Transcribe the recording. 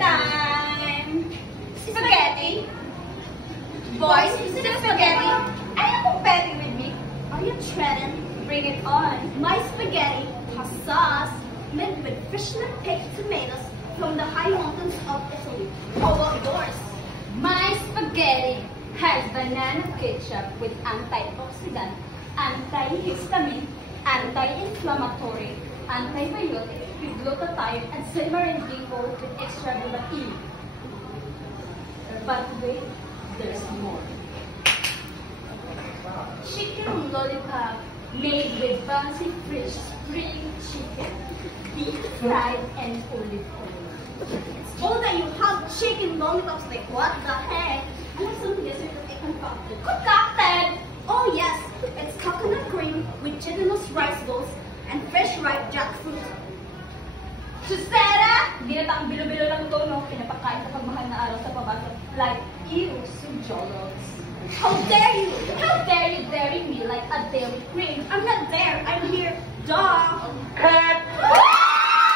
time! Spaghetti? Boys, is it spaghetti? Are you competing with me? Are you threatening? Bring it on. My spaghetti has sauce made with freshly picked tomatoes from the high mountains of Italy. How about yours? My spaghetti has banana ketchup with antioxidant, antihistamine, anti-inflammatory, antibiotic with glutathione and silverine ginkgo with extra vitamin E. But wait, there's more. Chicken lollipop made with fancy fresh spring chicken, deep fried and olive oil. It's all that you have chicken lollipops, like what the heck? I have some dessert that I concocted. Concocted! Oh yes, it's coconut cream with gelatinous rice balls and fresh ripe jackfruit. Susera! Ginataang bilo-bilo lang ito, no? Pinapakain kapag mahal na araw sa pabasa. Like heroes to jollogs. How dare you! How dare you dairy me like a dairy queen? I'm not there, I'm here. Duh!